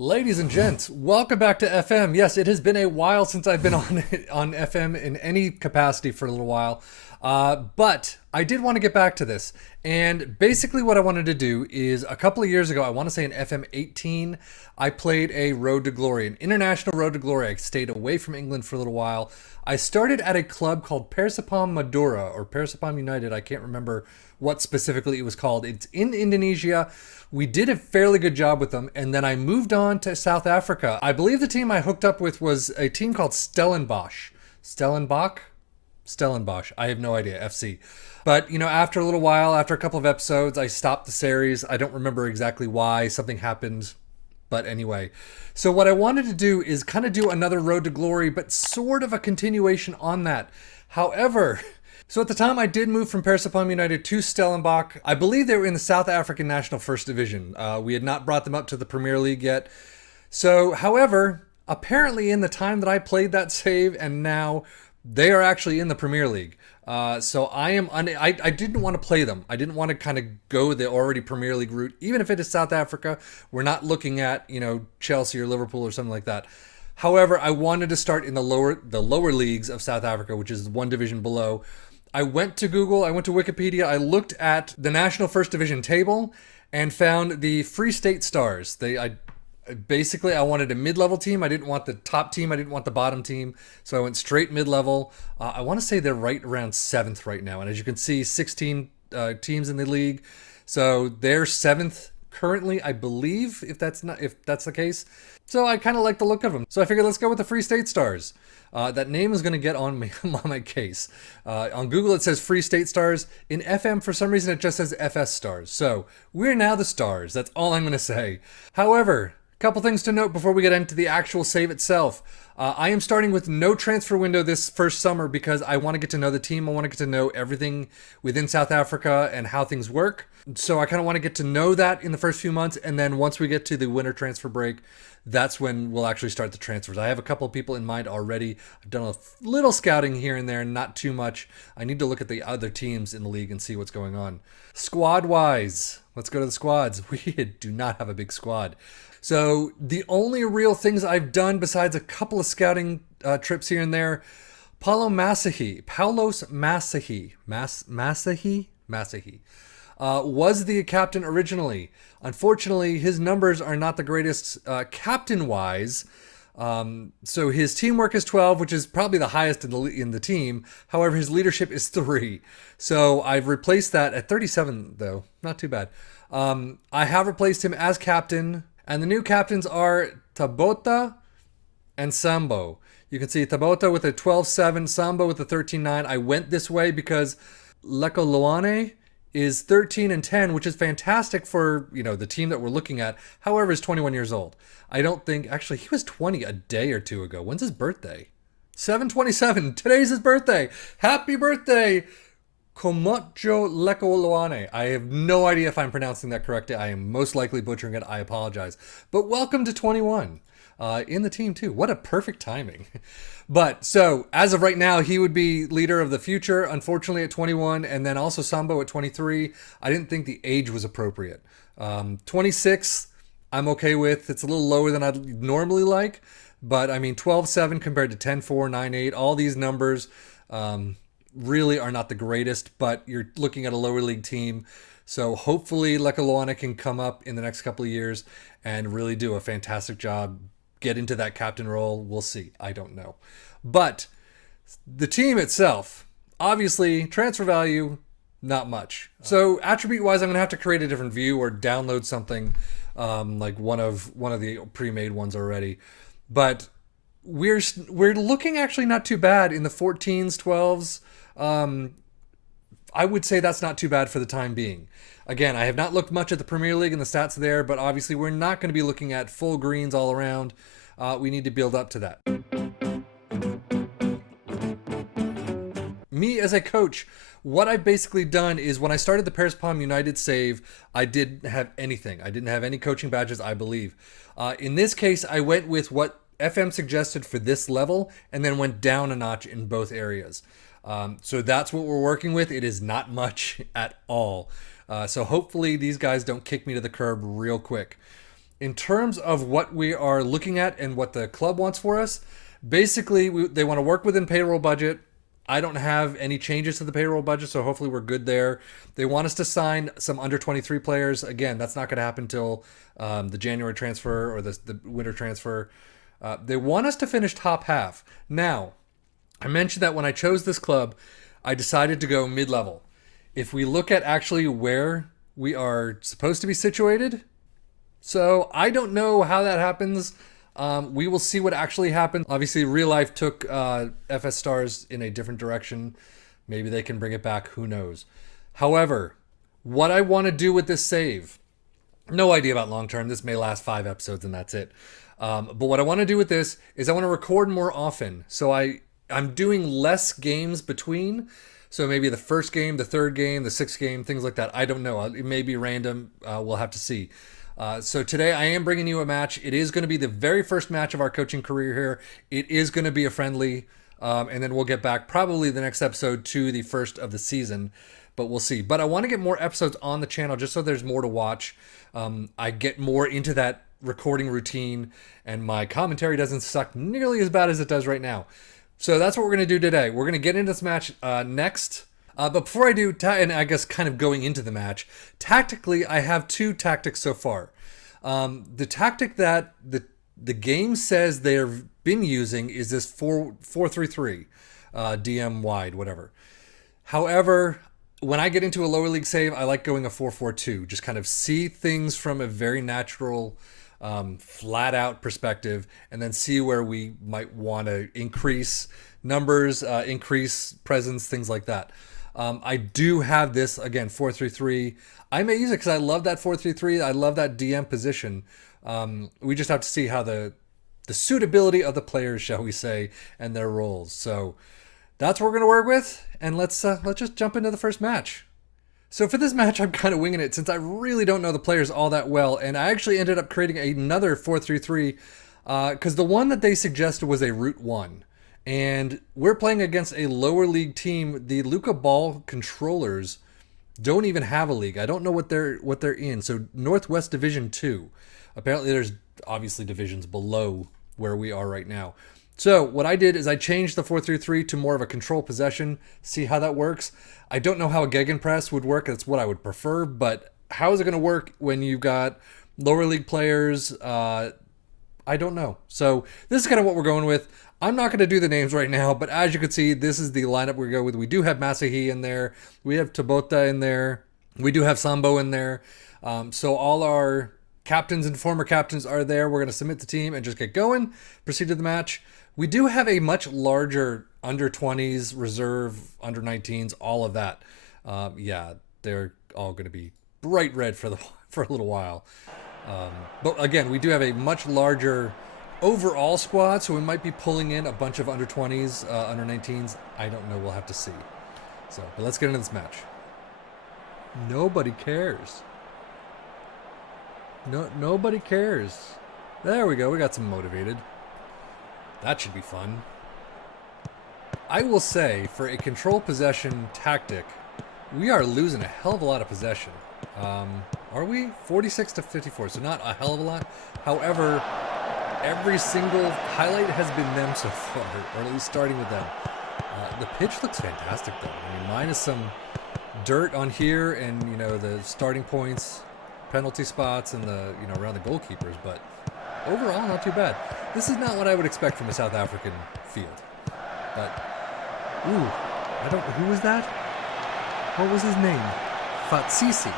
Ladies and gents, welcome back to FM. Yes, it has been a while since I've been on FM in any capacity for a little while, but I did want to get back to this. And basically, what I wanted to do is a couple of years ago, I want to say in FM18, I played a Road to Glory, an international Road to Glory. I stayed away from England for a little while. I started at a club called Persipam Madura or Persipam United. I can't remember what specifically it was called. It's in Indonesia. We did a fairly good job with them, and then I moved on to South Africa. I believe the team I hooked up with was a team called Stellenbosch. Stellenbosch? Stellenbosch. I have no idea. FC. But, after a little while, after a couple of episodes, I stopped the series. I don't remember exactly why. Something happened. But anyway, so what I wanted to do is kind of do another Road to Glory, but sort of a continuation on that. However, so at the time I did move from Persipam United to Stellenbosch. I believe they were in the South African National First Division. We had not brought them up to the Premier League yet. So, however, apparently in the time that I played that save and now, they are actually in the Premier League. So I didn't want to play them. I didn't want to kind of go the already Premier League route. Even if it is South Africa, we're not looking at, Chelsea or Liverpool or something like that. However, I wanted to start in the lower leagues of South Africa, which is one division below. I went to Google, I went to Wikipedia, I looked at the National First Division table and found the Free State Stars. Basically, I wanted a mid-level team. I didn't want the top team. I didn't want the bottom team. So I went straight mid-level. I want to say they're right around 7th right now. And as you can see, 16 teams in the league. So they're 7th currently, I believe, if that's the case. So I kind of like the look of them. So I figured let's go with the Free State Stars. That name is going to get on my case. On Google, it says Free State Stars. In FM, for some reason, it just says FS Stars. So we're now the Stars. That's all I'm going to say. However, couple things to note before we get into the actual save itself. I am starting with no transfer window this first summer because I want to get to know the team. I want to get to know everything within South Africa and how things work. So I kind of want to get to know that in the first few months. And then once we get to the winter transfer break, that's when we'll actually start the transfers. I have a couple of people in mind already. I've done a little scouting here and there, not too much. I need to look at the other teams in the league and see what's going on. Squad-wise, let's go to the squads. We do not have a big squad. So the only real things I've done besides a couple of scouting trips here and there, Paulos Masahi was the captain originally. Unfortunately, his numbers are not the greatest captain-wise. So his teamwork is 12, which is probably the highest in the team. However, his leadership is 3. So I've replaced that at 37, though. Not too bad. I have replaced him as captain. And the new captains are Tabota and Sambo. You can see Tabota with a 12-7, Sambo with a 13-9. I went this way because Lekoloane is 13-10, which is fantastic for, the team that we're looking at. However, is 21 years old. I don't think, actually, he was 20 a day or two ago. When's his birthday? 7/27. Today's his birthday. Happy birthday, Komotjo Lekoloane. I have no idea if I'm pronouncing that correctly. I am most likely butchering it. I apologize. But welcome to 21 in the team too. What a perfect timing. But so as of right now, he would be leader of the future, unfortunately at 21, and then also Sambo at 23. I didn't think the age was appropriate. 26, I'm okay with. It's a little lower than I'd normally like. But I mean, 12-7 compared to 10-4, 9-8, all these numbers, really are not the greatest, but you're looking at a lower league team. So hopefully Lekoloane can come up in the next couple of years and really do a fantastic job, get into that captain role. We'll see. I don't know. But the team itself, obviously transfer value, not much. So attribute wise, I'm going to have to create a different view or download something like one of the pre-made ones already. But we're looking actually not too bad in the 14s, 12s. I would say that's not too bad for the time being. Again, I have not looked much at the Premier League and the stats there, but obviously we're not going to be looking at full greens all around. We need to build up to that. Me as a coach, what I've basically done is when I started the Persipam United save, I didn't have anything. I didn't have any coaching badges, I believe. In this case, I went with what FM suggested for this level and then went down a notch in both areas. So that's what we're working with. It is not much at all. So hopefully these guys don't kick me to the curb real quick. in terms of what we are looking at and what the club wants for us, basically they want to work within payroll budget. I don't have any changes to the payroll budget, so hopefully we're good there. They want us to sign some under 23 players. Again, that's not going to happen until the January transfer or the winter transfer. They want us to finish top half. Now, I mentioned that when I chose this club, I decided to go mid-level. If we look at actually where we are supposed to be situated, so I don't know how that happens. We will see what actually happens. Obviously, real life took FS Stars in a different direction. Maybe they can bring it back. Who knows? However, what I want to do with this save, no idea about long term. This may last 5 episodes and that's it. But what I want to do with this is I want to record more often. So I'm doing less games between. So maybe the first game, the third game, the sixth game, things like that. I don't know. It may be random. We'll have to see. So today I am bringing you a match. It is going to be the very first match of our coaching career here. It is going to be a friendly. And then we'll get back probably the next episode to the first of the season. But we'll see. But I want to get more episodes on the channel just so there's more to watch. I get more into that recording routine. And my commentary doesn't suck nearly as bad as it does right now. So that's what we're going to do today. We're going to get into this match next. But before I do, and I guess kind of going into the match, tactically, I have 2 tactics so far. The tactic that the game says they've been using is this 4-3-3, DM wide, whatever. However, when I get into a lower league save, I like going a 4-4-2. Just kind of see things from a very natural, flat out perspective, and then see where we might want to increase numbers, increase presence, things like that. I do have this, again, 4-3-3. I may use it because I love that 4-3-3. I love that DM position. We just have to see how the suitability of the players, shall we say, and their roles. So that's what we're going to work with. And let's just jump into the first match. So for this match, I'm kind of winging it since I really don't know the players all that well. And I actually ended up creating another 4-3-3 because the one that they suggested was a Route 1. And we're playing against a lower league team. The Luca Ball controllers don't even have a league. I don't know what they're in. So Northwest Division 2. Apparently there's obviously divisions below where we are right now. So what I did is I changed the 4-3-3 to more of a control possession. See how that works. I don't know how a gegenpress would work. That's what I would prefer. But how is it going to work when you've got lower league players? I don't know. So this is kind of what we're going with. I'm not going to do the names right now, but as you can see, this is the lineup we go with. We do have Masahi in there. We have Tabota in there. We do have Sambo in there. So all our captains and former captains are there. We're going to submit the team and just get going, proceed to the match. We do have a much larger under 20s, reserve, under 19s, all of that. Yeah, they're all going to be bright red for a little while. But again, we do have a much larger overall squad, so we might be pulling in a bunch of under 20s, under 19s. I don't know. We'll have to see. So, but let's get into this match. Nobody cares. Nobody cares. There we go. We got some motivated. That should be fun. I will say, for a control possession tactic, we are losing a hell of a lot of possession. Are we? 46-54, so not a hell of a lot. However, every single highlight has been them so far, or at least starting with them. The pitch looks fantastic, though. I mean, minus some dirt on here and, you know, the starting points, penalty spots, and the, you know, around the goalkeepers, but overall, not too bad. This is not what I would expect from a South African field. But, ooh, who was that? What was his name? Fatsisi.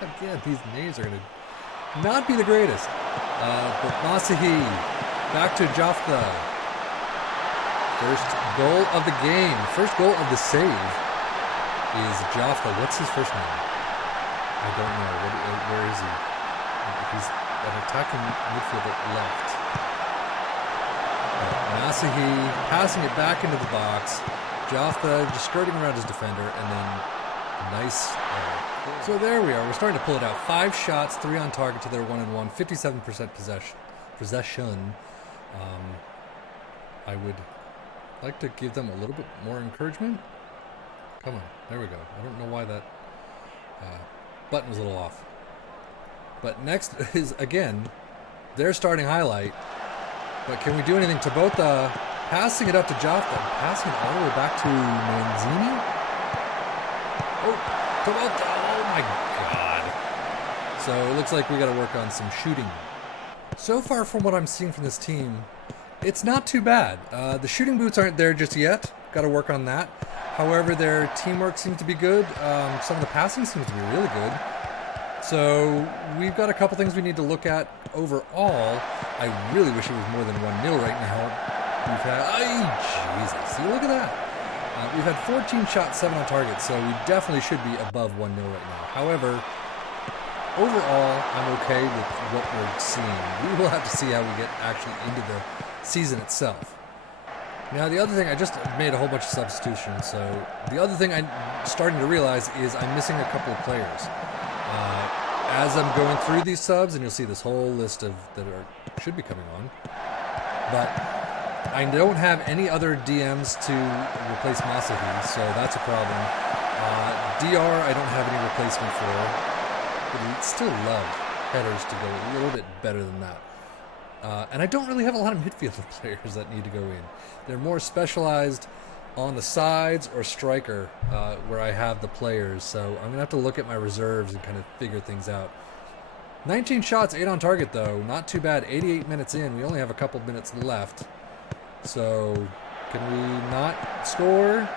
Again, these names are going to not be the greatest. But Masahi, back to Jafta. First goal of the game. First goal of the save is Jafta. What's his first name? I don't know. Where is he? He's an attacking midfielder left. Masahi passing it back into the box. Jafta just skirting around his defender, and then nice. So there we are. We're starting to pull it out. 5 shots, 3 on target to their 1-1, 57% possession. I would like to give them a little bit more encouragement. Come on, there we go. I don't know why that button was a little off. But next is, again, their starting highlight. But can we do anything? Tabota passing it up to Jaffa, passing it all the way back to Manzini. Oh, Tabota, oh my God. So it looks like we got to work on some shooting. So far from what I'm seeing from this team, it's not too bad. The shooting boots aren't there just yet. Got to work on that. However, their teamwork seems to be good. Some of the passing seems to be really good. So we've got a couple things we need to look at overall. I really wish it was more than 1-0 right now. We've had, Jesus, see, look at that. We've had 14 shots, 7 on target, so we definitely should be above 1-0 right now. However, overall, I'm okay with what we're seeing. We will have to see how we get actually into the season itself. Now, the other thing, I just made a whole bunch of substitutions, so the other thing I'm starting to realize is I'm missing a couple of players. As I'm going through these subs, and you'll see this whole list of that should be coming on, but I don't have any other DMs to replace Masahi, so that's a problem. DR, I don't have any replacement for, but we'd still love headers to go a little bit better than that. And I don't really have a lot of midfielder players that need to go in. They're more specialized on the sides or striker where I have the players. So I'm going to have to look at my reserves and kind of figure things out. 19 shots, 8 on target though. Not too bad. 88 minutes in. We only have a couple minutes left. So can we not score? As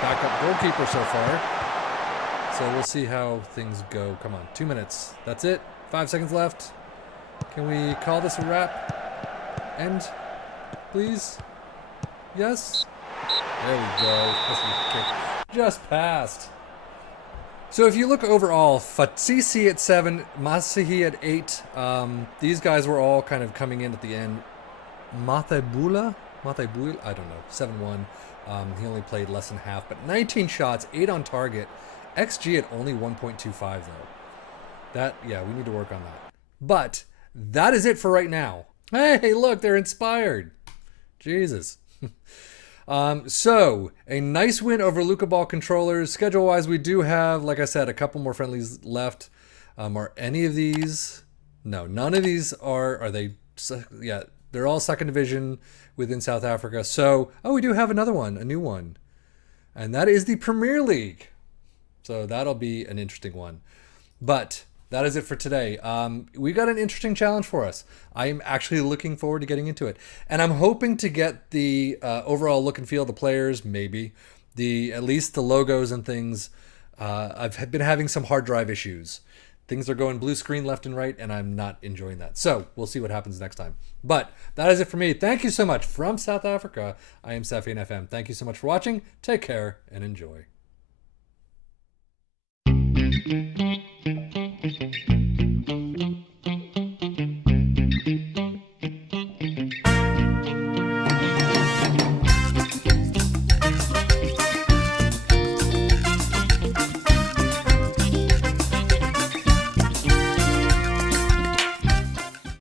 backup goalkeeper so far. So we'll see how things go. Come on, 2 minutes. That's it. 5 seconds left. Can we call this a wrap? End, please. Yes. There we go. Just passed. So if you look overall, Fatsisi at 7, Masahi at 8. These guys were all kind of coming in at the end. Mathebula, I don't know. 7-1. He only played less than half, but 19 shots, 8 on target. XG at only 1.25 though. Yeah, we need to work on that. But that is it for right now. Hey, look, they're inspired. Jesus. So, a nice win over Luca Ball controllers. Schedule-wise, we do have, like I said, a couple more friendlies left. Are any of these? No, none of these are they? Yeah, they're all second division within South Africa. So, we do have another one, a new one. And that is the Premier League. So, that'll be an interesting one. But that is it for today. We got an interesting challenge for us. I am actually looking forward to getting into it. And I'm hoping to get the overall look and feel of the players, maybe. At least the logos and things. I've been having some hard drive issues. Things are going blue screen left and right, and I'm not enjoying that. So we'll see what happens next time. But that is it for me. Thank you so much. From South Africa, I am Sefian FM. Thank you so much for watching. Take care and enjoy.